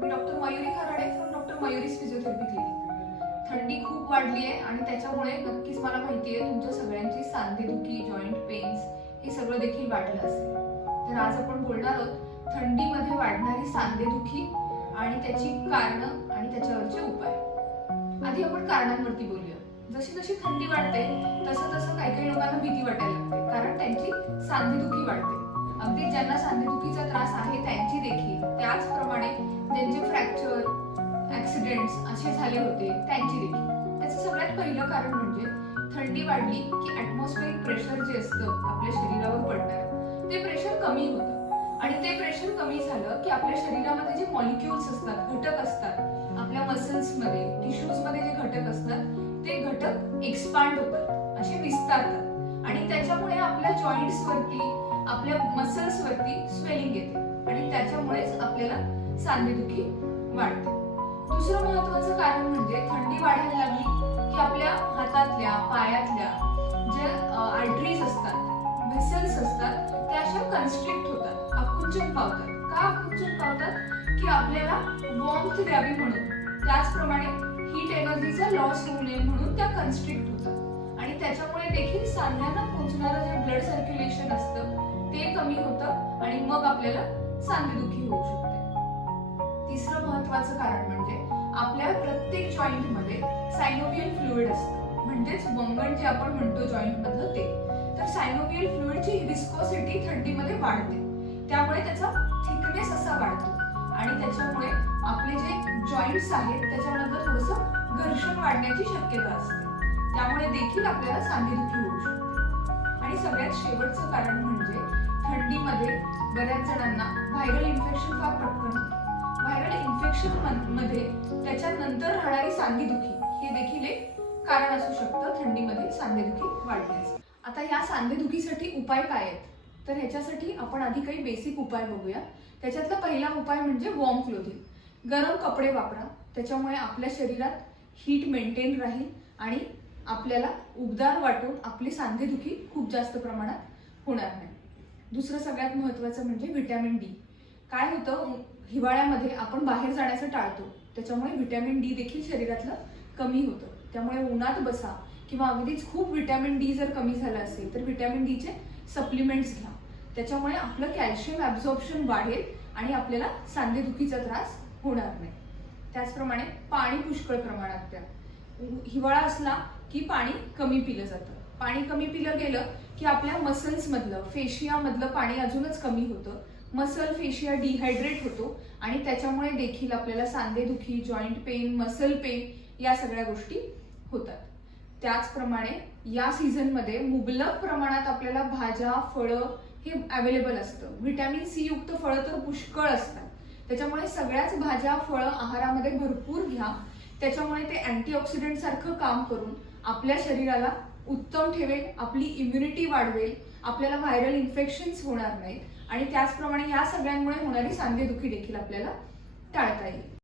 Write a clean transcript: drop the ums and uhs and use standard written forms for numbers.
Me doctor Mayuri Kharade from doctor Mayuri's physiotherapy clinic. थंडी खूप वाढली आहे आणि त्याच्यामुळे नक्कीच मला माहिती आहे तुमच्या सगळ्यांची सांधेदुखी, जॉईंट पेन्स हे सगळं देखील वाढलं असेल. तर आज आपण बोलणार आहोत थंडीमध्ये वाढणारी सांधेदुखी आणि त्याची कारणं आणि त्याच्यावरचे उपाय. आधी आपण कारणांवरती बोलूया. जशी जशी थंडी वाढते तसं तसं काही काही लोकांना भीती वाटायला लागते, कारण त्यांची सांधेदुखी वाढते. अगदी ज्यांना सांधेदुखीचा त्रास आहे त्यांची देखील, त्याचप्रमाणे ज्यांचे फ्रॅक्चर, ऍक्सिडेंट्स असे झाले होते त्यांची देखील. त्याचं सगळ्यात पहिलं कारण म्हणजे थंडी वाढली की ऍटमॉस्फेरिक प्रेशर जे असतं आपल्या शरीरावर पडणारं ते प्रेशर कमी होतं, आणि ते प्रेशर कमी झालं की आपल्या शरीरामध्ये जे मॉलिक्युल्स असतात, घटक असतात, आपल्या मसल्समध्ये, टिश्यूजमध्ये जे घटक असतात ते घटक एक्सपांड होतात, असे विस्तारतात, आणि त्याच्यामुळे आपल्या जॉईंट्स वरती, आपल्या मसल्स वरती स्वेलिंग येते आणि त्याच्यामुळेच आपल्याला सांधेदुखी वाढते. दुसरं महत्त्वाचं कारण म्हणजे थंडी वाढायला लागली की आपल्या हातातल्या, पायातल्या ज्या आर्टरीज असतात, व्हेसल्स असतात, त्या अशा कन्स्ट्रिक्ट होतात, आकुंचन पावतात. का आकुंचन पावतात? की आपल्याला वॉर्मथ द्यावी म्हणून, त्याचप्रमाणे हीट एनर्जीचा लॉस होऊ नये म्हणून त्या कन्स्ट्रिक्ट होतात, आणि त्याच्यामुळे देखील सांध्यांना पोहोचणारं जे ब्लड सर्क्युलेशन असतं ते कमी होतं आणि मग आपल्याला सांधेदुखी होऊ शकते. तिसरं महत्त्वाचं कारण म्हणजे आपल्या प्रत्येक जॉईंट मध्ये सायनोव्हियल फ्लुइड असतं, म्हणजेच वंगण जे आपण म्हणतो जॉईंट मधलं ते. तर सायनोव्हियल फ्लुइडची विस्कोसिटी थंडीमध्ये वाढते, त्यामुळे त्याचा थिकनेस असा वाढतो, आणि त्याच्यामुळे आपले जे जॉईंट्स आहेत त्याच्यामध्ये थोडंसं घर्षण वाढण्याची शक्यता असते, त्यामुळे देखील आपल्याला सांधेदुखी होऊ शकते. आणि सगळ्यात शेवटचं कारण म्हणजे थंडीमध्ये बऱ्याच जणांना व्हायरल इन्फेक्शन फार पटकन होतं. व्हायरल इन्फेक्शन मध्ये त्याच्यानंतर राहणारी सांधेदुखी हे देखील एक कारण असू शकतं थंडीमध्ये सांधेदुखी वाढण्याचं. आता या सांधेदुखीसाठी उपाय काय आहेत? तर ह्याच्यासाठी आपण आधी काही बेसिक उपाय बघूया. त्याच्यातला पहिला उपाय म्हणजे वॉर्म क्लोथिंग. गरम कपडे वापरा, त्याच्यामुळे आपल्या शरीरात हीट मेंटेन राहील आणि आपल्याला उबदार वाटून आपली सांधेदुखी खूप जास्त प्रमाणात होणार नाही. दुसरं सगळ्यात महत्त्वाचं म्हणजे व्हिटॅमिन डी. काय होतं, हिवाळ्यामध्ये आपण बाहेर जाण्याचं टाळतो, त्याच्यामुळे व्हिटॅमिन डी देखील शरीरातलं कमी होतं. त्यामुळे उन्हात बसा, किंवा अगदीच खूप व्हिटॅमिन डी जर कमी झालं असेल तर व्हिटॅमिन डीचे सप्लिमेंट्स घ्या, त्याच्यामुळे आपलं कॅल्शियम ॲब्झॉर्प्शन वाढेल आणि आपल्याला सांधेदुखीचा त्रास होणार नाही. त्याचप्रमाणे पाणी पुष्कळ प्रमाणात प्या. हिवाळा असला की पाणी कमी पिलं जातं. पाणी कमी पिलं गेलं की आपल्या मसल्समधलं, फेशियामधलं पाणी अजूनच कमी होतं, मसल फेशिया डिहायड्रेट होतो, आणि त्याच्यामुळे देखील आपल्याला सांधेदुखी, जॉईंट पेन, मसल पेन या सगळ्या गोष्टी होतात. त्याचप्रमाणे या सीझनमध्ये मुबलक प्रमाणात आपल्याला भाज्या, फळं हे अवेलेबल असतं. व्हिटॅमिन सी युक्त फळं तर पुष्कळ असतात, त्याच्यामुळे सगळ्याच भाज्या, फळं आहारामध्ये भरपूर घ्या. त्याच्यामुळे ते अँटीऑक्सिडंट सारखं काम करून आपल्या शरीराला उत्तम ठेवेल, आपली इम्युनिटी वाढवेल, आपल्याला व्हायरल इन्फेक्शन्स होणार नाहीत, आणि त्याचप्रमाणे ह्या सगळ्यांमुळे होणारी सांधेदुखी देखील आपल्याला टाळता येईल.